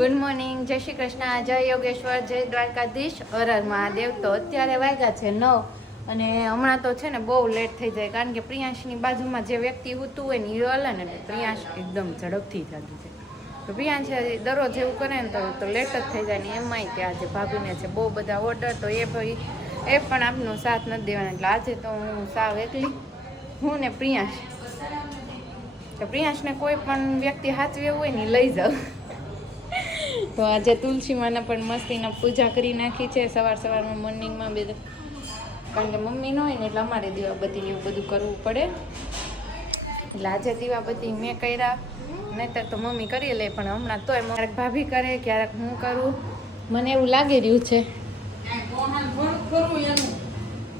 Good morning, જય શ્રી કૃષ્ણ, જય યોગેશ્વર, જય દ્વારકાધીશ, હર હર મહાદેવ. તો અત્યારે વાગ્યા છે 9 અને હમણાં તો છે ને બહુ લેટ થઈ જાય, કારણ કે પ્રિયાંશની બાજુમાં જે વ્યક્તિ સૂતું હોય ને એ હલે ને પ્રિયાંશ એકદમ ઝડપથી થતું છે. તો પ્રિયાંશ દરરોજ એવું કરે ને તો લેટ જ થઈ જાય ને એમાંય કે આજે ભાભીને છે બહુ બધા ઓર્ડર, તો એ પણ આપનો સાથ નથી દેવાના. એટલે આજે તો હું સાવ એકલી, હું ને પ્રિયાંશ. તો પ્રિયાંશને કોઈ પણ વ્યક્તિ સાચવી એવું હોય ને લઈ જાવ. તો આજે તુલસીમાંને પણ મસ્તીના પૂજા કરી નાખી છે સવારમાં મોર્નિંગમાં બે, કારણ કે મમ્મી ન હોય ને એટલે અમારે દીવાબત્તી એવું બધું કરવું પડે. એટલે આજે દીવાબત્તી મેં કર્યા, નહીંતર તો મમ્મી કરી લે, પણ હમણાં તોય ક્યારેક ભાભી કરે, ક્યારેક હું કરું. મને એવું લાગી રહ્યું છે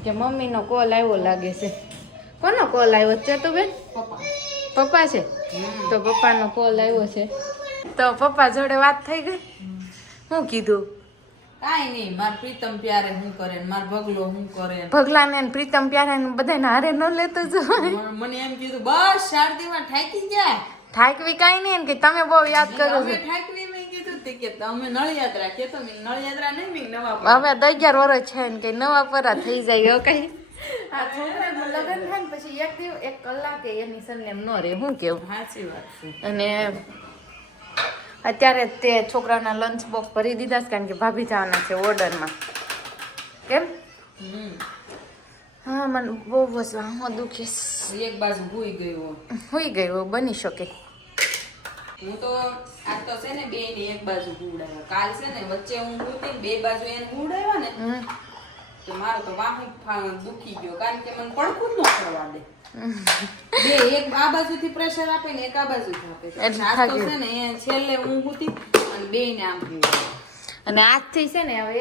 કે મમ્મીનો કોલ આવ્યો લાગે છે. કોનો કોલ આવ્યો છે તું બેન? પપ્પા છે. તો પપ્પાનો કોલ આવ્યો છે. તો પપ્પા જોડે વાત થઈ ગઈ. શું કીધું? કાઈ નહીં, માર પ્રીતમ પ્યારે શું કરે, માર ભગલો શું કરે. ભગલા ને પ્રીતમ પ્યારે ને બધાને હારે ન લેતો જ મને એમ કીધું બસ શારદીમાં ઠાકી જાય. ઠાકવી કાઈ નહીં કે તમે બહુ યાદ કરો છો. ઠાકવી મેં કીધું તે કે તમે નળયાત્રા કે તો મેં નળયાત્રા નહીં મેં નવા હવે 11 વર્ષ છે ને કે નવા પરા થઈ જાય કઈ. આ છોકરાનું લગ્ન થાય ને પછી એક કલાકે એની સરનેમ ન રહે. શું કેવું? સાચી વાત છે. અને અત્યારે તે છોકરાના લંચ બોક્સ ભરી દીધા છે, કારણ કે ભાભી જવાના છે ઓર્ડરમાં. કેમ? હા, મને બહુ હું દુખે. એક બાજુ હોઈ ગયો બની શકે. હું તો આજ તો છે ને બે ની એક બાજુ હુડાવ્યા. કાલ છે ને વચ્ચે હું હુતી બે બાજુ એને હુડાવ્યા ને તો મારો તો વાહુ દુખી ગયો, કારણ કે મને પડખું ન કરવા દે. બે એક આ બાજુથી પ્રેશર આપે ને એક આ બાજુથી આપે. આજ તો છે ને એ છેલ્લે હું હુતી અને બે ને આમ હુડાવ્યા. અને આજથી છે ને હવે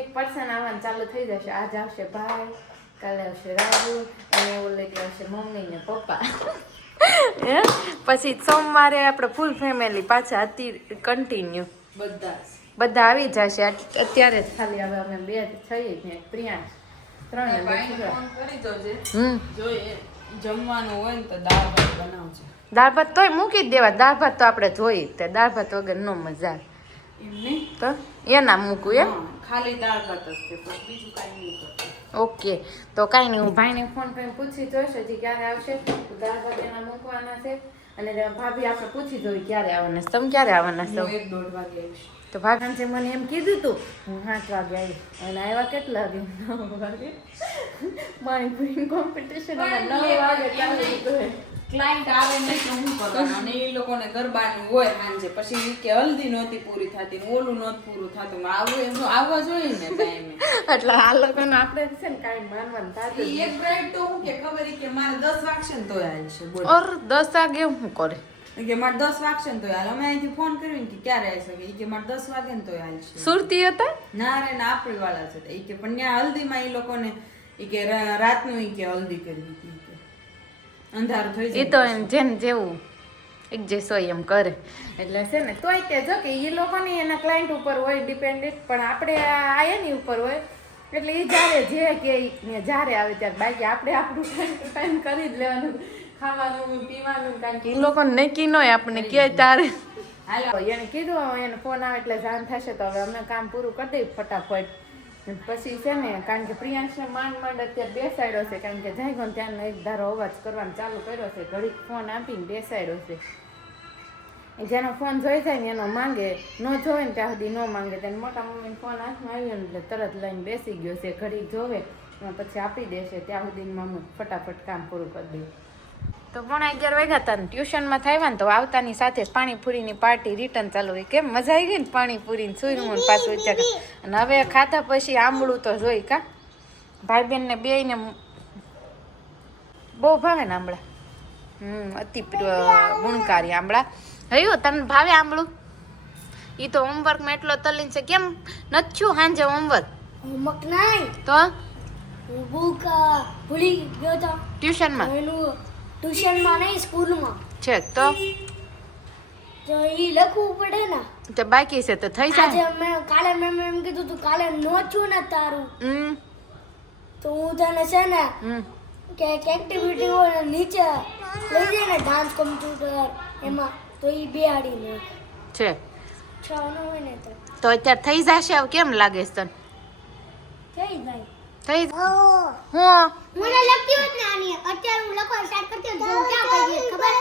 એક પર્સન આવવાનું ચાલુ થઈ જશે. આજ આવશે ભાઈ, કાલે આવશે રાહુલ, અને એવું લઈ કે આવશે મમ્મી ને પપ્પા. પછી સોમવારે આપણે ફૂલ ફેમિલી પાછા કન્ટિન્યુ બધા આવી જશે. અત્યારે જ ખાલી હવે અમે બે છીએ ને પ્રિયાંશ 3 જોઈએ જમવાનું હોય ને તો દાળ ભાત બનાવજો. દાળ ભાત તોય મૂકી જ દેવા. દાળ ભાત તો આપણે જોઈ તે દાળ ભાત વગર નો મજા આવે. એમને તો એના મૂકું એમ ખાલી દાળ ભાત જ છે, પણ બીજું કાંઈ નહીં કરતું. ઓકે, તો કાંઈ નહીં, હું ભાઈને ફોન કરીને પૂછી જોઈશ હજી ક્યારે આવશે. દાળ ભાત એના મૂકવાના છે. અને ભાભી આપણે પૂછી જોઈ ક્યારે આવવાના છે. તમે ક્યારે આવવાના છો? 1-1.5 વાગે આવીશ. તો ભાભી મને એમ કીધું તું હું 7 વાગે આવી, અને આવ્યા કેટલા વાગે? 9 વાગે. મારી પૂરી કોમ્પિટિશન 9 વાગે ચાલુ. ક્લાયન્ટ આવે નહીં તો હું કરવાનું, અને એ લોકોને ગરબાનું હોય સાંજે, પછી કે હલ્દી નહોતી પૂરી થતી ને ઓલું નહોતું પૂરું થતું. આવું એમ આવવા જોઈએ ને ટાઈમે. એટલે આ લોકોને આપણે છે ને કાંઈ માનવાનું થતું. એક બ્રાઇડ તો હું કે ખબર કે મારે 10 વાગશે ને તોય આવશે. બોલ ઓર 10 વાગે શું કરે કે મારે 10 વાગશે ને તોય હાલ. અમે અહીંથી ફોન કર્યો ને કે ક્યારે આવી શકે, કે મારે 10 વાગે ને તોય આવશે. સુરતી હતા ના રે ના આપણી વાળા છે. એ કે પણ ત્યાં હલ્દીમાં એ લોકોને એ કે રાતનું એ કે હલ્દી કરી દીધી, અંધારું થઈ જાય. એ તો જેને જેવું એક જે સોય એમ કરે. એટલે છે ને તોય તે જો કે એ લોકોની એના ક્લાયન્ટ ઉપર હોય ડિપેન્ડેન્ટ, પણ આપણે આ એની ઉપર હોય. એટલે એ જ્યારે જે કે જ્યારે આવે ત્યારે, બાકી આપણે આપણું ટાઈમ કરી જ લેવાનું, ખાવાનું પીવાનું, કારણ કે એ લોકોને નક્કી ન હોય આપણને કે તારે. એને કીધું એને ફોન આવે એટલે જાણ થશે, તો હવે અમે કામ પૂરું કરી દઈએ ફટાફટ. પછી છે ને, કારણ કે પ્રિયાંશને માંડ અત્યારે બેસાડ્યો છે, કારણ કે જાય ગયો ત્યાંનો એક ધારો અવાજ કરવાનો ચાલુ કર્યો છે. ઘડીક ફોન આપીને બેસાડ્યો છે. જેનો ફોન જોઈ જાય ને એનો માંગે, ન જોવે ને ત્યાં સુધી ન માંગે. તેને મોટા મમ્મીને ફોન હાથમાં આવ્યો ને એટલે તરત લઈને બેસી ગયો છે. ઘડીક જોવે પછી આપી દેશે, ત્યાં સુધી મમ્મી ફટાફટ કામ પૂરું કરી દે. તો 11:30 વાગ્યા હતા ને ટ્યુશનમાં થયા ને, તો આવતાની સાથે જ પાણીપુરીની પાર્ટી રિટર્ન ચાલુ હોય. કેમ મજા આવી ગઈ ને પાણીપુરી સુરમું પાછું ઉચ્ચા. અને હવે ખાતા પછી આંબળું તો જોઈ કા ભાઈ બહેનને બેયને બહુ ભાવે ને આંબળા. અતિ ગુણકારી આંબળા. હયું તને ભાવે આંબળું? એ તો હોમવર્કમાં એટલો તલીન છે. કેમ નથી થયું સાંજે હોમવર્ક? તો ટ્યુશનમાં ટ્યુશનમાં નહીં, સ્કૂલમાં છે તો ઈ લખવું પડે ને. તો બાકી છે તો થઈ જાય. કાલે મેમ એમ કીધું તું કાલે નોચ્યું ને તારું, તો હું તને છે ને કે એક્ટિવિટી હોય નીચે લઈ જાય ને ડાન્સ કોમ્પ્યુટર એમાં, તો ઈ બેહાડીને છે 6 નો હોય ને તો અત્યારે થઈ જશે હવે કેમ લાગે છે તને થઈ જાય થઈ હું મને લખતી હોત ને આની અત્યારે હું લખવા સ્ટાર્ટ કરતી હોત તો ક્યાં પડી ખબર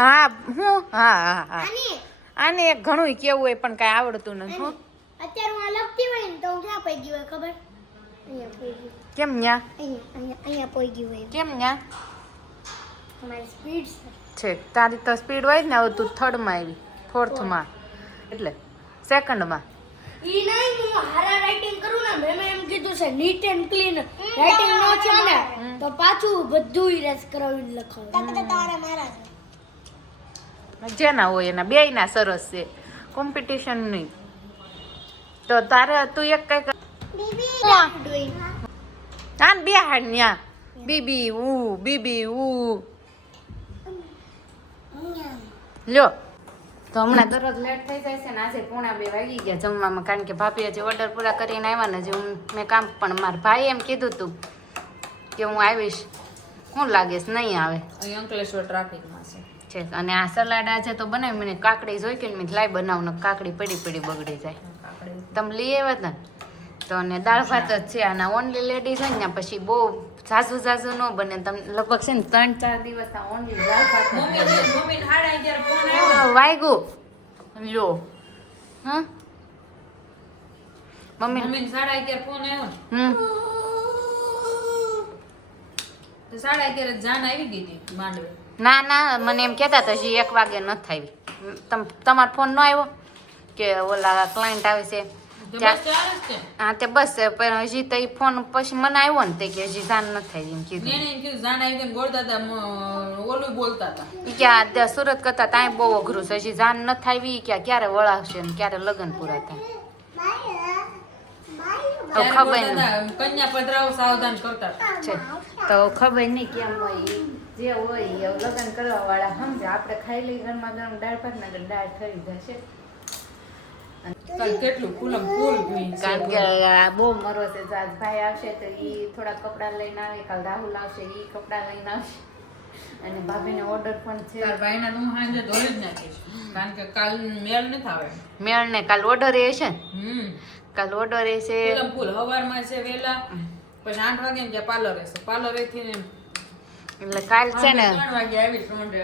હા હું હા હા હા આની આને એક ઘણું કેવું હોય પણ કઈ આવડતું નથી હું અત્યારે હું આ લખતી હોય ને તો હું ક્યાં પડી ગઈ હોય ખબર અહીંયા પડી ગઈ કેમ ન્યા અહીંયા પડી ગઈ હોય કેમ ન્યા તમારી સ્પીડ છે તારી તો સ્પીડ હોય ને હવે તું થર્ડમાં આવી ફોર્થમાં એટલે સેકન્ડમાં ઈ નહીં હું હારા રાઇટિંગ કરું ને મેં એમ કીધું છે નીટ એન્ડ ક્લીન રાઇટિંગ નો છે ને તો પાછું બધું ઇરેઝ કરાવીને લખાવું તક તારા મારા જેના હોય એના બેયના સરસ છે કોમ્પિટિશન નહીં તો તારે તું એક કઈ બીબી આન બે હાડ ન્યા બીબી લ્યો તો હમણાં દરરોજ લેટ થઈ જાય છે ને આજે 1:30 વાગી ગયા જમવામાં કારણ કે ભાભી હજી ઓર્ડર પૂરા કરીને આવ્યા ને હજી મેં કામ પણ મારા ભાઈ એમ કીધું તું કે હું આવીશ શું લાગે છે નહીં આવે અહીં અંકલેશ્વર ટ્રાફિકમાં છે છે અને આ સલાડ આજે તો બનાવી મને કાકડી જોઈ કે મેં લાઈ બનાવ ને કાકડી પડી બગડી જાય તમે લઈ આવ્યા હતા તો અને દાળ ભાત જ છે અને ઓનલી લેડીઝ હોય ને પછી બહુ ઝાઝુ ન બને તમે લગભગ છે ને 3-4 દિવસ ઓનલી દાળ ભાત મમ્મીને 11:30 ફોન આવ્યો વાગ્યું લ્યો હા મમ્મી મમ્મીને 11:30 ફોન આવ્યો હમ તો 11:30 જાન આવી ગઈ હતી માંડવે ના મને એમ કહેતા હતા હજી 1 વાગે નથી આવી તમારો ફોન ન આવ્યો કે ઓલા ક્લાયન્ટ આવે છે હા તે બસ પણ હજી તો ઈ ફોન પછી મને આવ્યો ને તે કે હજી જાન નથી આવી એમ કીધું એને એમ કીધું જાન આવી ગઈ બોલતા હતા ઓલું બોલતા હતા ઈ કે આ ત્યાં સુરત કરતા ત્યાં બહુ અઘરું છે હજી જાન નથી આવી કે ક્યારે વળાવશે ને ક્યારે લગ્ન પૂરા થાય તો ખબર નહીં કન્યા પધરાવો સાવધાન કરતા છે તો ખબર નહીં કેમ હોય ઈ. જે હોય ઈ હવે લગ્ન કરવા વાળા સમજે આપણે ખાઈ લઈ ગરમા ગરમ દાળ ભાત ને દાળ ઠરી જશે કેટલું ફૂલમ ફૂલ જોઈ કારણ કે આ બહુ મરો છે આજ ભાઈ આવશે તો ઈ થોડા કપડાં લઈને આવે કાલ રાહુલ આવશે ઈ કપડાં લઈને આવશે અને ભાભીને ઓર્ડર પણ છે તાર ભાઈના તો હું સાંજે ધોઈ જ નાખીશ કારણ કે કાલ મેળ નથી આવે મેળ ને કાલ ઓર્ડર એ છે ને હમ કાલ ઓર્ડર એ છે ફૂલમ ફૂલ હવારમાં છે વેલા પછી 8 વાગે ને પાર્લર હશે પાર્લર થી ને એટલે કાલ છે ને 3 વાગે આવીશ રોંડે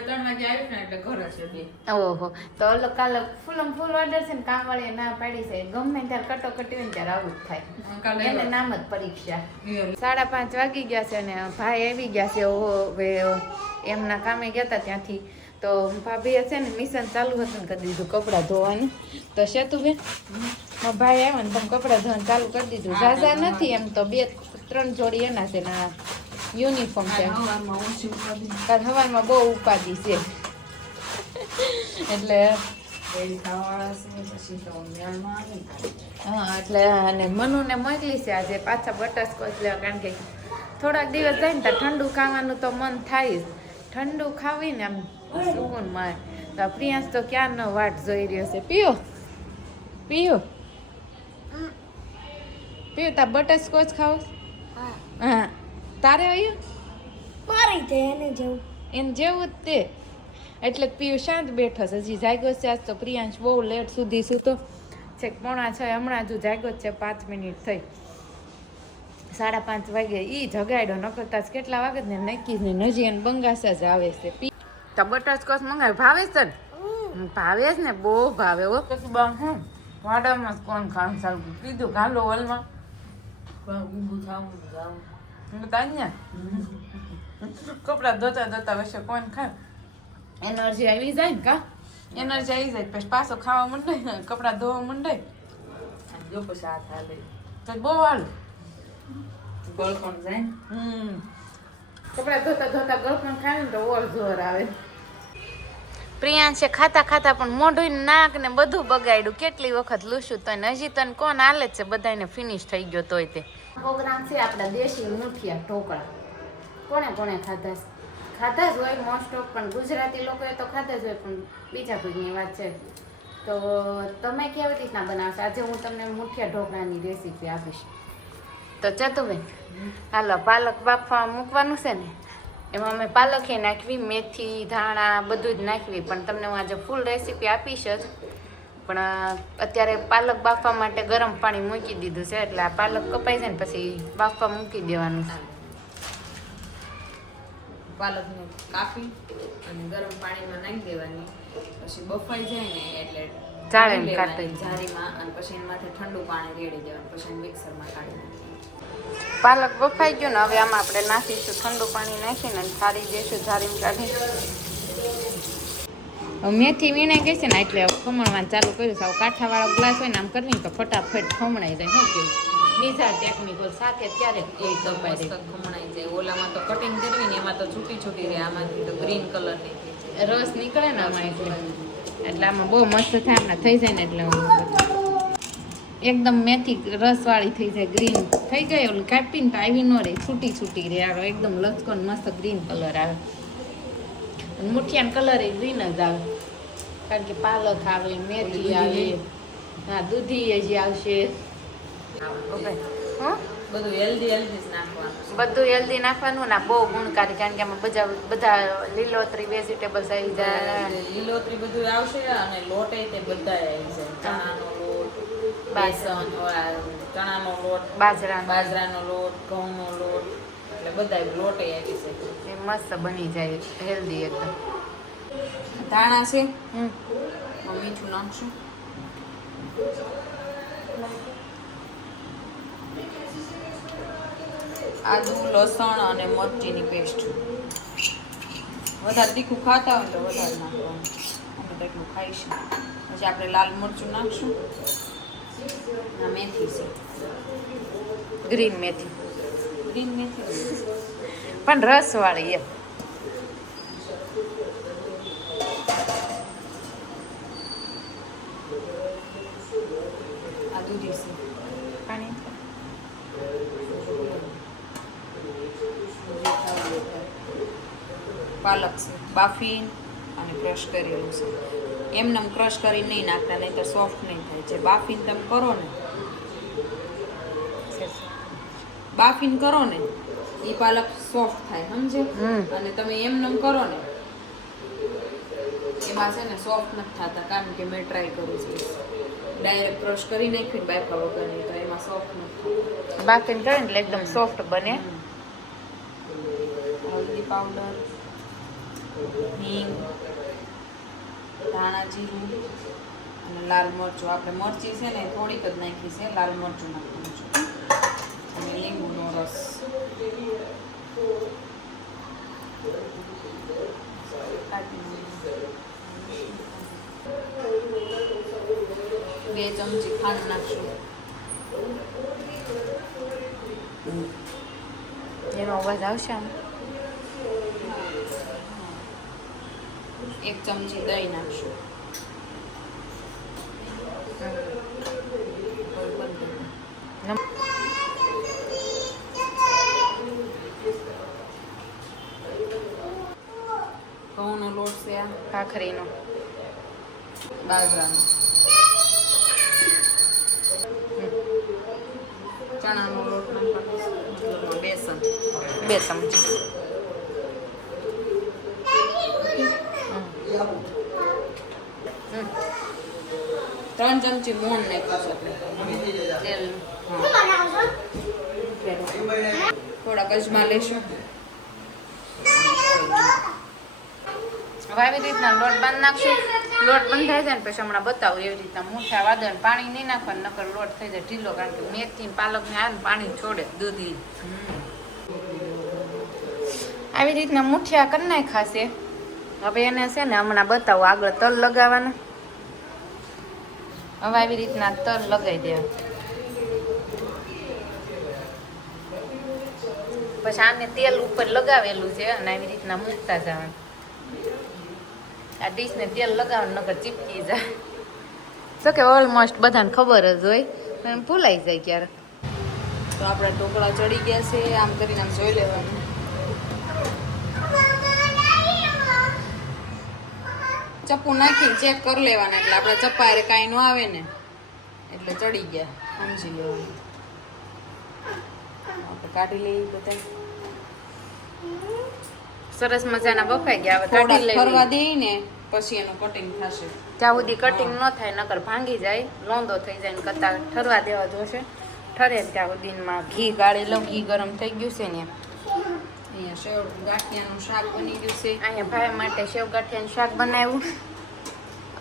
3 વાગે આવીશ ને એટલે ઘરે છે બે ઓહો તો ઓલો કાલ ફૂલમ ફૂલ ઓર્ડર છે ને કામવાળી ના પાડી છે ગમે ત્યારે કટોકટી હોય ને ત્યારે આવું જ થાય કાલે એને નામ જ પરીક્ષા 5:30 વાગી ગયા છે ને ભાઈ આવી ગયા છે હવે એમના કામે ગયા હતા ત્યાંથી તો ભાભીએ છે ને મિશન ચાલુ હતું ને કરી દીધું કપડાં ધોવાનું તો સેતુબેન ભાઈ આવ્યા ને તમે કપડાં ધોવાનું ચાલુ કરી દીધું ઝાઝા નથી એમ તો 2-3 જોડી એના છે ને યુનિફોર્મ છે કાલ સવારમાં બહુ ઉપાધિ છે એટલે હા એટલે અને મનુને મોકલી છે આજે પાછા બટરસ્કોચ લેવા કારણ કે થોડાક દિવસ જાય ને તો ઠંડુ ખાવાનું તો મન થાય જ ઠંડુ ખાવીને આમ સુકૂન મળે તો પ્રિયાંશ તો ક્યારનો વાટ જોઈ રહ્યો છે પીઓ તાર બટરસ્કોચ ખાવ હા તારે આવ્યું મારી તે એને જેવું એને જેવું જ તે એટલે પીયું શાંત બેઠો છે હજી જાગ્યો છે આજ તો પ્રિયાંશ બહુ લેટ સુધી સૂતો છેક 5:45 હમણાં જ જાગ્યો છે 5 મિનિટ થઈ 5:30 વાગે ઈ જગાડ્યો નકરતા જ કેટલા વાગે ને નક્કી ને નજી એને બંગાસ જ આવે છે તો બટરસ્કોચ મંગાવે ભાવે છે ને ભાવે જ ને બહુ ભાવે હો પછી બા હું વાડામાં જ કોણ ખાણ ચાલુ કીધું ઘાલો હોલમાં ઊભું થાવું જાવું કપડા ધોતા વચ્ચે કોણ ખાય એનર્જી આવી જાય ને કા એનર્જી આવી જાય પછી પાછો ખાવા માંડાય ને કપડા ધોવા માંડાય જો પછી હાથ હાલે તો બહુ વાળ ગળપણ જાય કપડા ધોતા ગળપણ ખાય ને તો ઓર જોર આવે પ્રિયાંશે ખાતા પણ મોઢું નાક ને બધું બગાડ્યું કેટલી વખત લૂસ્યું તો હજી તને કોણ હાલે જ છે બધાને ફિનિશ થઈ ગયો તોય તે પ્રોગ્રામ છે આપણા દેશી મુઠિયા ઢોકળા કોણે ખાધા જ હોય મોસ્ટ ઓફ પણ ગુજરાતી લોકોએ તો ખાધા જ હોય પણ બીજા કોઈની વાત છે તો તમે કેવી રીતના બનાવશો આજે હું તમને મુઠિયા ઢોકળાની રેસીપી આપીશ તો ચતુબેન હાલો પાલક બાફવા મૂકવાનું છે ને એમાં અમે પાલકે નાખવી મેથી ધાણા બધું જ નાખવી પણ તમને હું આજે ફૂલ રેસીપી આપીશ જ પણ અત્યારે પાલક બાફવા માટે ગરમ પાણી મૂકી દીધું છે એટલે આ પાલક કપાઈ જાય ને પછી બાફવા મૂકી દેવાનું છે. પાલકને કાપી અને ગરમ પાણીમાં નાખી દેવાની, પછી બફાઈ જાય ને એટલે ચાળીને લેવાની કાઢી. જારીમાં, અને પછી એના માથે ઠંડુ પાણી રેડી દેવાનું, પછી એને મિક્સરમાં કાઢી નાખવાનું. પાલક બફાઈ ગયો ને હવે આમાં આપણે નાખીશું ઠંડુ પાણી નાખીને થાળી દઈશું જારીમાં કાઢી. હવે મેથી વીણાઈ ગઈ છે ને એટલે ખમણવાનું ચાલુ કર્યું છે. હવે કાંઠાવાળો ગ્લાસ હોય ને આમ કરવી તો ફટાફટ ખમણાઈ જાય. શું કેવું બીજા ટેકનિકલ સાથે ત્યારે એ કપાઈ મસ્ત જાય. ખમણાઈ જાય. ઓલામાં તો કટિંગ કરવી ને એમાં તો છૂટી છૂટી રહે, આમાંથી તો ગ્રીન કલરની થઈ જાય. રસ નીકળે ને આમાં એટલે આમાં બહુ મસ્ત થાય. હમણાં થઈ જાય ને એટલે એકદમ મેથી રસવાળી થઈ જાય, ગ્રીન થઈ જાય. ઓલું કાપીને તો આવી ન રહે, છૂટી છૂટી રહે. આ એકદમ લચકો ને મસ્ત ગ્રીન કલર આવે. મુઠિયાનો કલર એ ગ્રીન જ આવે, કારણ કે પાલક આવે, મેથી આવે, હા દૂધી હજી આવશે. ઓકે હા, બધું હેલ્ધી હેલ્ધી જ નાખવાનું છે. બધું હેલ્ધી નાખવાનું ને બહુ ગુણકારી, કારણ કે આમાં બધા લીલોતરી વેજીટેબલ્સ આવી જાય. લીલોતરી બધું આવશે અને લોટ તે બધા આવી જાય. ચણાનો લોટ, બેસન, ચણાનો લોટ, બાજરાનો લોટ, ઘઉંનો લોટ, એટલે બધા લોટ આવી જાય. એ મસ્ત બની જાય, હેલ્ધી એકદમ. ધાણા છે, હમ મીઠું નાખશું. આદુ, લસણ અને મરચીની પેસ્ટ. વધારે તીખું ખાતા હોય તો વધારે નાખવાનું, અમે તો એટલું ખાઈશું. પછી આપણે લાલ મરચું નાખશું. આ મેથી છે, ગ્રીન મેથી, ગ્રીન મેથી. પણ રસવાળી એમ. આ દૂધી છે, પાણી પાલક છે, બાફી અને ક્રશ કરેલું છે. એમને ક્રશ કરી નહીં નાખતા, નહીં તો સોફ્ટ નહીં થાય. જે બાફીને તમે કરો ને, બાફીને કરો ને એ પાલક સોફ્ટ થાય, સમજે. અને તમે એમને કરો ને એમાં છે ને સોફ્ટ નથી થતા, કારણ કે મેં ટ્રાય કર્યું છે. ડાયરેક્ટ ક્રશ કરી નાખ્યું ને બાફા વગરની તો એમાં સોફ્ટ નથી થતું. બાફીને કરે ને એટલે એકદમ સોફ્ટ બને. હલ્દી પાવડર, હિંગ, ધાણા જીરું અને લાલ મરચું. આપણે મરચી છે ને થોડીક જ નાખી છે, લાલ મરચું નાખવાનું છે, અને લીંબુનો રસ. 2 ચમચી ખાંડ નાખશું. એનો અવાજ આવશે આમ. 1 ચમચી દહીં નાખશું. ઘઉંનો લોટ છે, આ ભાખરીનો, બાજરાનો, ચણાનો લોટ નાખવાનો, બેસન 2 ચમચી. 3 ચમચી મોણ નાખ્યું છે તેલ. થોડા અજમા લેશું. હવે આવી રીતના લોટ બાંધી નાખશું. લોટ બંધાઈ જાય ને પછી હમણાં બતાવું એવી રીતના મૂઠા વાદળ. પાણી નહીં નાખવાનું, નકર લોટ થઈ જાય ઢીલો, કારણ કે મેથી પાલક ને આવે ને પાણી છોડે દૂધી. આવી રીતના મૂઠિયા કરી નાખ્યા છે. હવે એને છે ને હમણાં બતાવું આગળ તલ લગાવવાના. હવે આવી રીતના તલ લગાવી દેવા. પછી આને તેલ ઉપર લગાવેલું છે અને આવી રીતના મૂકતા જવાનું. આ ડીશને તેલ લગાવવાનું, નકર ચીપકી જાય. તો કે ઓલમોસ્ટ બધાને ખબર જ હોય, પણ ભૂલાઈ જાય ક્યારેક. તો આપણા ઢોકળા ચડી ગયા છે. આમ કરીને આમ જોઈ લેવાનું. ચપ્પુ નાખીને ચેક કરી લેવાના, એટલે આપણે ચપ્પારે કાંઈ ન આવે ને એટલે ચડી ગયા સમજી લેવાનું. આપણે કાઢી લઈએ બધા. સરસ મજાના બફાઈ ગયા. હવે થોડા કાઢી ફરવા લેવી. દઈએ ને પછી એનું કટિંગ થશે. જ્યાં સુધી કટિંગ ન થાય નકર ભાંગી જાય, લોંદો થઈ જાય ને કરતાં ઠરવા દેવા જોશે. ઠરે ત્યાં સુધીમાં ઘી ગાળી લઉં. ઘી ગરમ થઈ ગયું છે ને. અહીંયા સેવ ગાંઠિયાનું શાક બની ગયું છે. અહીંયા ભાઈ માટે સેવ ગાંઠિયાનું શાક બનાવ્યું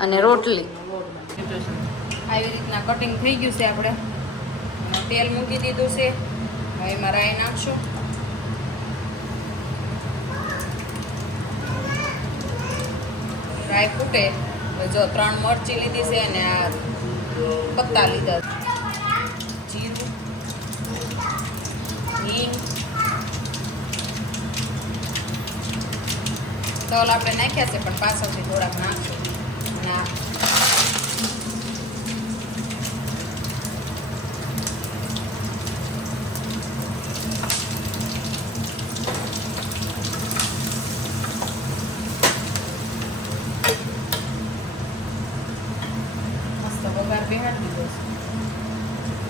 અને રોટલી. આવી રીતના કટિંગ થઈ ગયું છે. આપણે તેલ મૂકી દીધું છે. હવે એમાં રાઈ નાખશું. રાઈ ફૂટે જો 3 મરચી લીધી છે અને આ પત્તા લીધા, જીરું, હિંગ, તલ આપણે નાખ્યા છે પણ પાછળથી થોડાક નાખશું. અને આ મસ્ત વઘાર બેહાડી દીધો છે.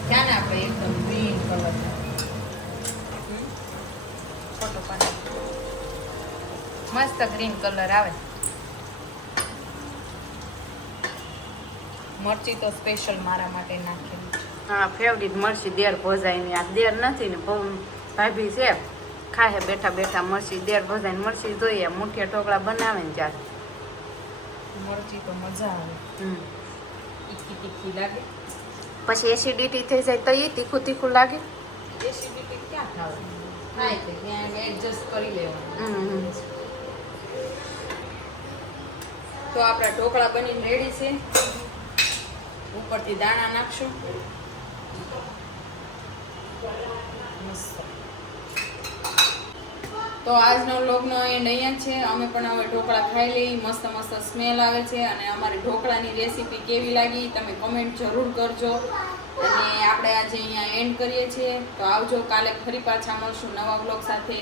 ક્યાં ને આપણે એકદમ ગ્રીન કલર ફોટો પાડી મસ્ત ગ્રીન કલર આવે. મરચી તો સ્પેશિયલ મારા માટે નાખેલી છે. હા, ફેવરિટ મરચી દેર ભોજાયની. આ દેર નથી ને બહુ ભાભી છે ખાહે બેઠા બેઠા મરચી. દેર ભોજાયની મરચી જોઈએ મુઠિયા ઢોકળા બનાવે ને ત્યારે. મરચી તો મજા આવે, તીખી તીખી લાગે. પછી એસિડિટી થઈ જાય તો એ તીખું તીખું લાગે. એસિડિટી ક્યાં થાય? થાય છે ત્યાં એડજસ્ટ કરી લેવાનું. તો આપણા ઢોકળા બનીને રેડી છે. ઉપરથી દાણા નાખશું. મસ્ત. તો આજનો વ્લોગનો એન્ડ અહીંયા છે. અમે પણ હવે ઢોકળા ખાઈ લઈ. મસ્ત મસ્ત સ્મેલ આવે છે. અને અમારી ઢોકળાની રેસીપી કેવી લાગી તમે કમેન્ટ જરૂર કરજો. અને આપણે આજે અહીંયા એન્ડ કરીએ છીએ. તો આવજો, કાલે ફરી પાછા મળશું નવા વ્લોગ સાથે.